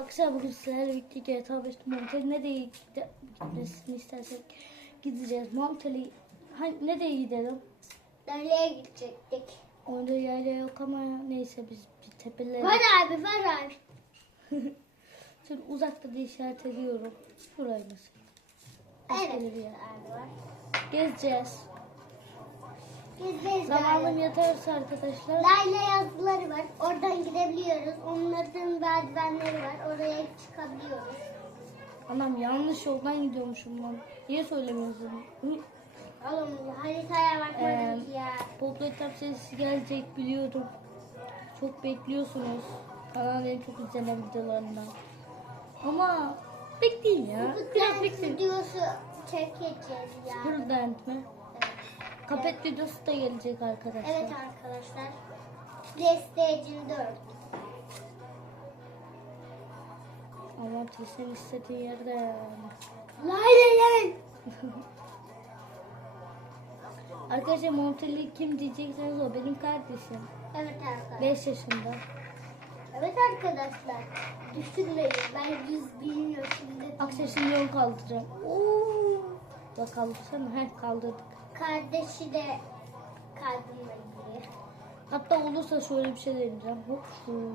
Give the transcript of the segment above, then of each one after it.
Arkadaşlar bugün sizlerle birlikte GTA 5 Monteli nereye gide- gitmesini istersek gideceğiz. Monteli hani nereye gidelim? Nereye gidecektik? Orada yayla yok ama neyse biz bir tepelere... Var abi var abi. Şimdi uzakta da işaret ediyorum. Şurayı mesela. Evet abi var. Gezeceğiz. Gezeceğiz Zamanım yeterse arkadaşlar. Layla yazıları var. Oradan gidebiliyoruz. Onların merdivenleri var. Oraya çıkabiliyoruz. Anam yanlış yoldan gidiyormuşum lan. Niye söylemiyorsun? Oğlum haritaya bakmadım Ee, ya. Poplar Kitap serisi gelecek biliyorum. Çok bekliyorsunuz. Kanalın en çok izlenen videolarından. Ama bekleyin ya. Biraz bekleyin. videosu çekeceğiz ya. Spurland mi? Kapet videosu da gelecek arkadaşlar. Evet arkadaşlar. PlayStation 4. Ama sen istediğin yerde yani. Layla Arkadaşlar Monteli kim diyecekseniz o benim kardeşim. Evet arkadaşlar. 5 yaşında. Evet arkadaşlar. Düşünmeyin. Ben yüz bilmiyorum şimdi. Aksesuarını yol kaldıracağım. Oo. Bak kaldırsana. Heh kaldırdık. Kardeşi de kaldırma diye. Hatta olursa şöyle bir şey deneyeceğim. Hop şöyle.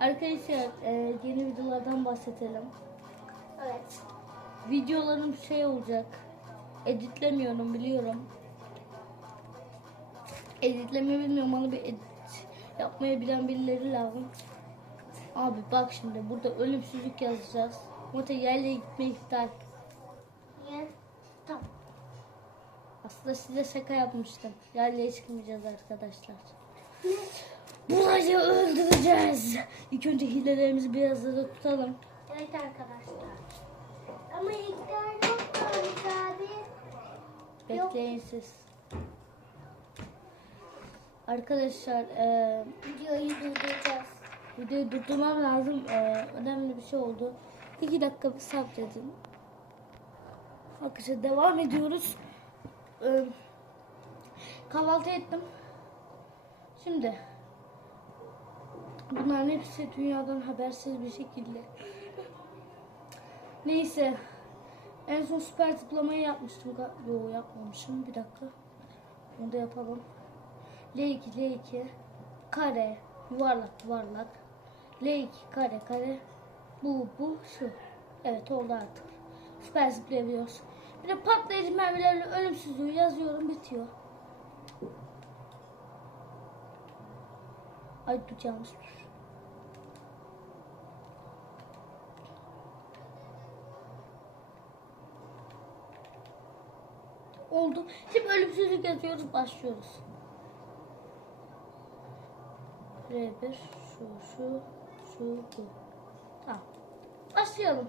Arkadaşlar e, yeni videolardan bahsedelim. Evet. Videolarım şey olacak. Editlemiyorum biliyorum. Editlemeyi bilmiyorum. Bana bir edit yapmayı bilen birileri lazım. Abi bak şimdi burada ölümsüzlük yazacağız. Materyale gitmeyi iptal. Niye? Tamam. Aslında size şaka yapmıştım. Yerliğe çıkmayacağız arkadaşlar. Burayı öldüreceğiz. İlk önce hilelerimizi biraz da tutalım. Evet arkadaşlar. Ama tane yok varmış abi. Bekleyin siz. Arkadaşlar eee Videoyu durduracağız. Videoyu durdurmam lazım. Eee, önemli bir şey oldu. İki dakika bir sabredin. Arkadaşlar devam ediyoruz. Eee, kahvaltı ettim. Şimdi bunların hepsi dünyadan habersiz bir şekilde. Neyse. En son süper zıplamayı yapmıştım. Yo yapmamışım. Bir dakika. Onu da yapalım. L2 L2 kare yuvarlak yuvarlak L2 kare kare bu bu şu. Evet oldu artık. Süper zıplayabiliyoruz. Bir de patlayıcı mermilerle ölümsüzlüğü yazıyorum bitiyor. Ay dur yanlış. Oldu. Şimdi ölümsüzlük yazıyoruz başlıyoruz. R1 şu şu şu bu. Tamam. Başlayalım.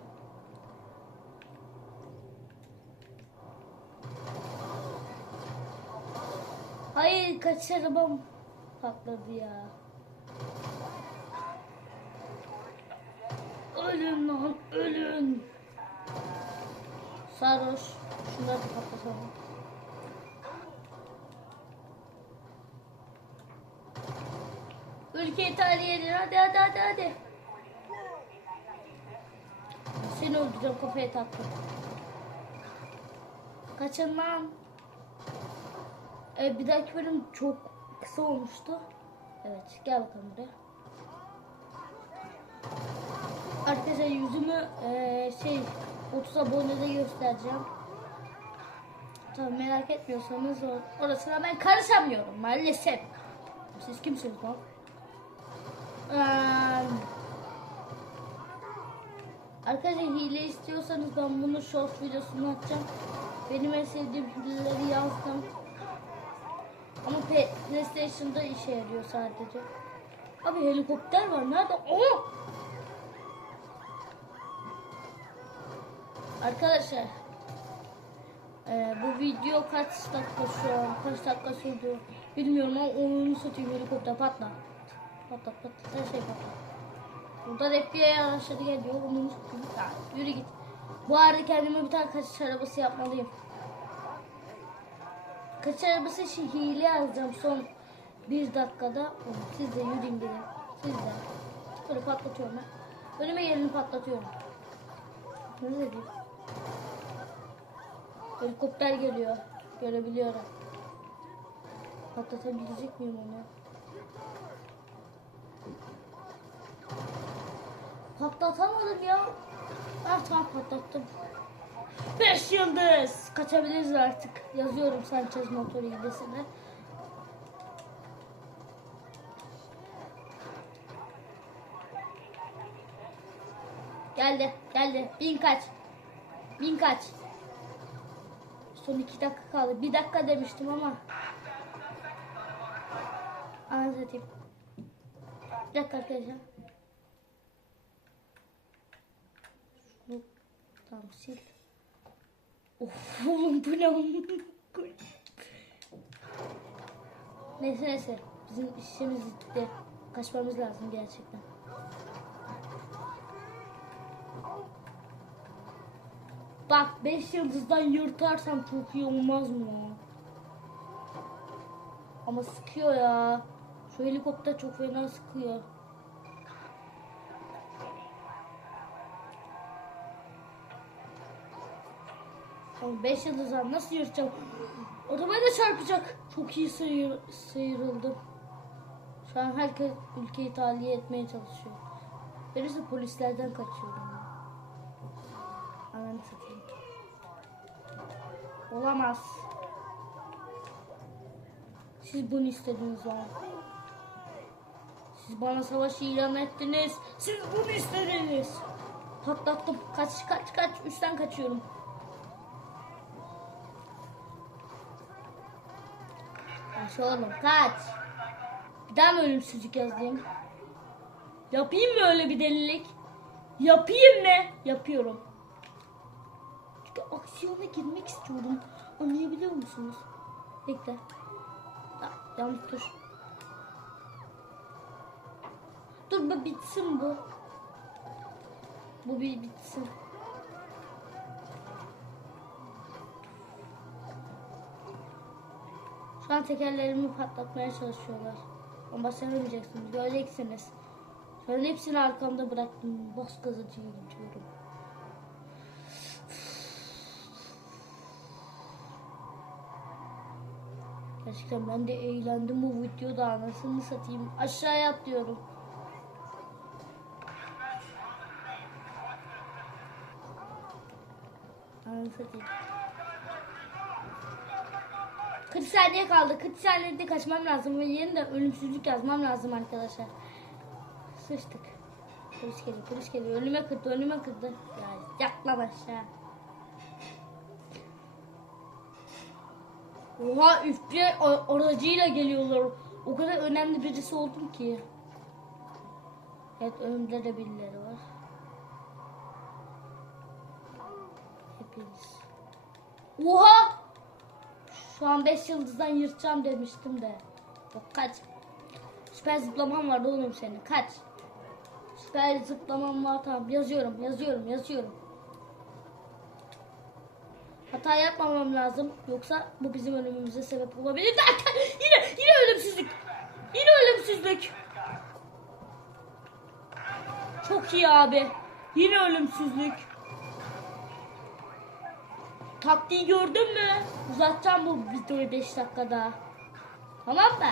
Hayır kaç arabam patladı ya. Ölün lan ölün. Sarhoş. Şunları patlatalım. Ülkeyi tarihe edin. Hadi hadi hadi hadi. Seni öldüreceğim kafaya taktım. Kaçın. Ee, bir dahaki bölüm çok kısa olmuştu. Evet gel bakalım buraya. Arkadaşlar yüzümü eee, şey 30 abonede göstereceğim. Tabii merak etmiyorsanız or- orasına ben karışamıyorum maalesef. Siz kimsiniz lan? Eee, Arkadaşlar hile istiyorsanız ben bunu short videosunu atacağım. Benim en sevdiğim hileleri yazdım. Ama PlayStation'da işe yarıyor sadece. Abi helikopter var nerede? Oha! Arkadaşlar eee, bu video kaç dakika şu kaç dakika sürdü bilmiyorum ama oyunu satayım helikopter patla patlat patlat her şey patlat burada FBI araçları geliyor onu satayım ya, yürü git bu arada kendime bir tane kaçış arabası yapmalıyım kaçış arabası için hile yazacağım son Bir dakikada. Siz de yürüyün gidin. Siz de. Böyle patlatıyorum ben. Önüme geleni patlatıyorum. Ne dedim? Helikopter geliyor. Görebiliyorum. Patlatabilecek miyim onu? Patlatamadım ya. Ah tamam patlattım. 5 yıldız. Kaçabiliriz artık. Yazıyorum Sanchez motoru gidesine. Geldi, geldi. Bin kaç. Bin kaç. Son iki dakika kaldı. Bir dakika demiştim ama. Anlatayım. Bir dakika arkadaşlar. Şunu tamam sil. Of oğlum bu ne? Neyse neyse. Bizim işimiz bitti. Kaçmamız lazım gerçekten. Bak 5 yıldızdan yırtarsam çok iyi olmaz mı? Ama sıkıyor ya. Şu helikopter çok fena sıkıyor. Ama 5 yıldızdan nasıl yırtacağım? Arabaya da çarpacak. Çok iyi sıyır, sıyrıldım. Şu an herkes ülkeyi tahliye etmeye çalışıyor. Ben ise polislerden kaçıyorum. Ananı satayım. Olamaz. Siz bunu istediniz ha. Siz bana savaş ilan ettiniz. Siz bunu istediniz. Patlattım. Kaç kaç kaç. Üstten kaçıyorum. Kaç oğlum kaç. Bir daha mı ölümsüzlük yazayım? Yapayım mı öyle bir delilik? Yapayım mı? Yapıyorum. Çünkü aksiyona girmek istiyorum. Anlayabiliyor musunuz? Bekle. Ya, yanlış tuş. Dur bu bitsin bu. Bu bir bitsin. Şu an tekerlerimi patlatmaya çalışıyorlar. Ama başaramayeceksiniz. Göreceksiniz. An hepsini arkamda bıraktım. Bas gazı gidiyorum. Gerçekten ben de eğlendim bu videoda anasını satayım. Aşağıya atlıyorum. Anasını satayım. 40 saniye kaldı. 40 saniyede kaçmam lazım ve yeniden ölümsüzlük yazmam lazım arkadaşlar. Sıçtık. Polis geliyor, polis geliyor. Önüme kırdı, önüme kırdı. Ya yaklan aşağı. Oha üfle aracıyla geliyorlar. O kadar önemli birisi oldum ki. Evet önümde de birileri var. Hepiniz. Oha! Şu an 5 yıldızdan yırtacağım demiştim de. Bak kaç. Süper zıplamam var oğlum senin. Kaç. Süper zıplamam var tamam. Yazıyorum, yazıyorum, yazıyorum. Hata yapmamam lazım. Yoksa bu bizim ölümümüze sebep olabilir. Yine yine ölümsüzlük. Yine ölümsüzlük. Çok iyi abi. Yine ölümsüzlük. Taktiği gördün mü? Uzatacağım bu videoyu 5 dakikada. Tamam mı?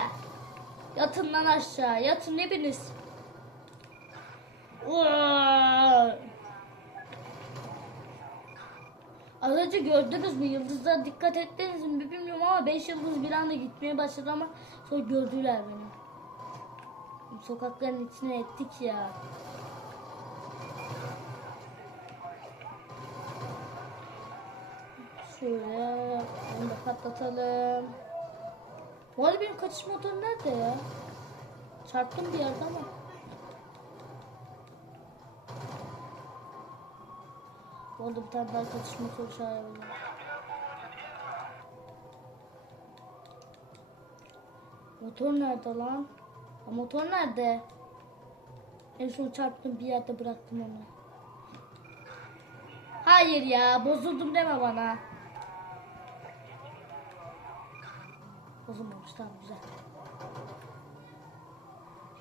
Yatın lan aşağı. Yatın hepiniz. Az önce gördünüz mü? Yıldızlara dikkat ettiniz mi bilmiyorum ama 5 yıldız bir anda gitmeye başladı ama sonra gördüler beni. Sokakların içine ettik ya. Şöyle bunu da patlatalım. Bu arada benim kaçış motoru nerede ya? Çarptım bir yerde ama. Bu arada bir tane daha kaçış motoru çağırabilirim. Motor nerede lan? Ha, motor nerede? En son çarptım bir yerde bıraktım onu. Hayır ya bozuldum deme bana. Bozulmamış tamam güzel.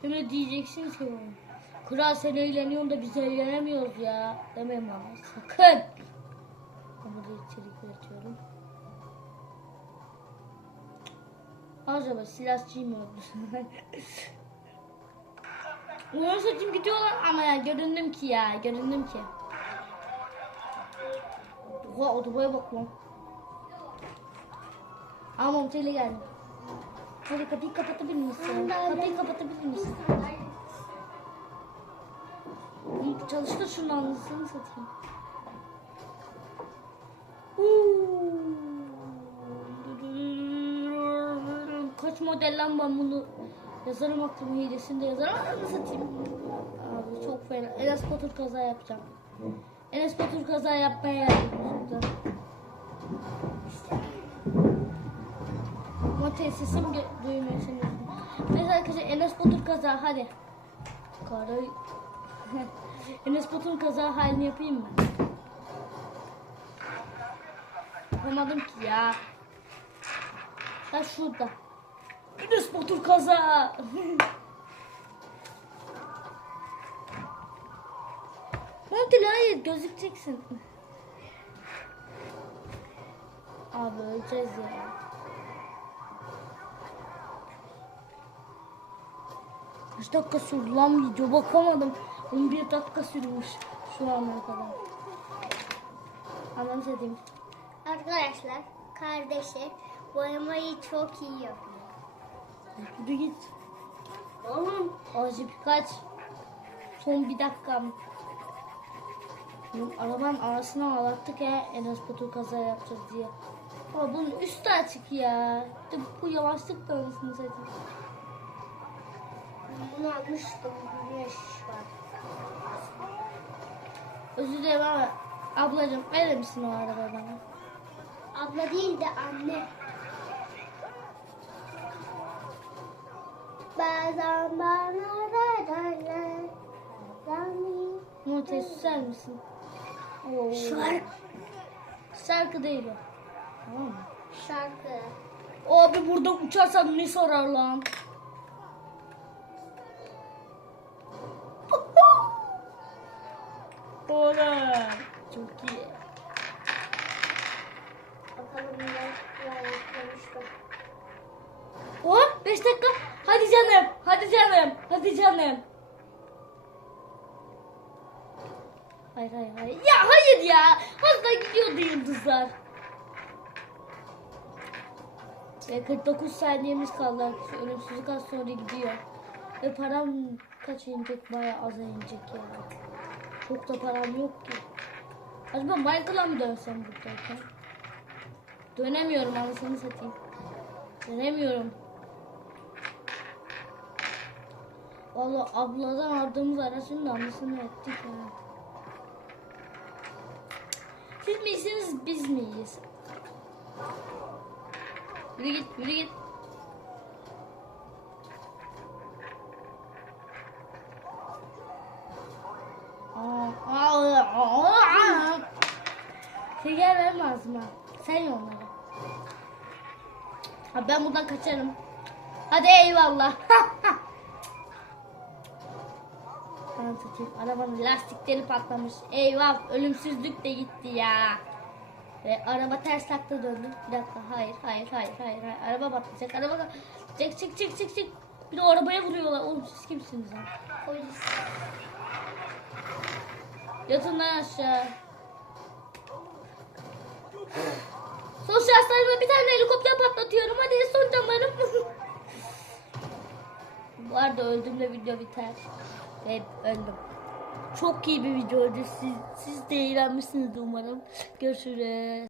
Şimdi diyeceksiniz ki. Kral sen eğleniyorsun da biz eğlenemiyoruz ya. Demeyin bana. Sakın. Ama da içerik üretiyorum. Acaba silahçıyım mı? Ulan saçım gidiyorlar ama ya göründüm ki ya göründüm ki. Oha odaya bak lan. Ama otele geldim. Hadi kapıyı kapatabilir misin? Kapıyı kapatabilir misin? Çalıştır şunu anlasını satayım. Kaç model lan ben bunu yazarım aklım hilesinde yazarım anasını satayım. Abi çok fena. Enes Batur kaza yapacağım. Enes Batur kaza yapmaya geldim burada. Ama tesisim gö- duymuyor senin. Neyse arkadaşlar Enes Batur kaza hadi. Kara... Enes Batur'un kaza halini yapayım mı? Yapamadım ki ya. Ha şurada. Enes Batur kaza. Montel hayır gözükeceksin. Abi öleceğiz ya. Kaç dakika sürdü lan video bakamadım. 11 dakika sürmüş şu ana kadar. Anam dedim. Arkadaşlar kardeşi boyamayı çok iyi yapıyor. Yürü git. Oğlum. Azıcık birkaç. Son bir dakikam. Oğlum, Arabanın arasına ağlattık ya Enes Batur kaza yapacağız diye. Ama bunun üstü açık ya. Bu yavaşlık da anasını satayım. Bunu almıştım. Güneş var. Özür dilerim ama ablacığım verir misin o arabayı bana? Abla değil de anne. Bazen bana derler. Monte susar mısın? Oo. Şarkı. Şarkı değil o. Tamam mı? Şarkı. Abi burada uçarsam ne sorar lan? Oğlum. Çok iyi. Bakalım neler yapmıştı. Oh 5 dakika. Hadi canım. Hadi canım. Hadi canım. Hayır hayır hayır. Ya hayır ya. Az da gidiyordu yıldızlar. Ve 49 saniyemiz kaldı. Ölümsüzlük az sonra gidiyor. Ve param kaç inecek? Bayağı az inecek ya. Çok da param yok ki. Acaba Michael'a mı dönsem buradayken? Dönemiyorum anasını satayım. Dönemiyorum. Valla abladan aldığımız aracın da anısını ettik ya. Siz mi iyisiniz biz mi iyiyiz? Yürü git yürü git. Şeker verme ağzıma. Sen ye onları. Ha, ben buradan kaçarım. Hadi eyvallah. Anam satayım. Arabanın lastikleri patlamış. Eyvah ölümsüzlük de gitti ya. Ve araba ters takla döndü. Bir dakika hayır hayır hayır hayır. hayır. Araba patlayacak. Araba çık çık çık çık çık. Bir de arabaya vuruyorlar. Oğlum siz kimsiniz lan? Polis. Yatın lan aşağı. Son şanslarıma bir tane helikopter patlatıyorum. Hadi son canlarım. Bu arada öldüğümde video biter. Ve öldüm. Çok iyi bir videoydu. Siz, siz de eğlenmişsiniz umarım. Görüşürüz.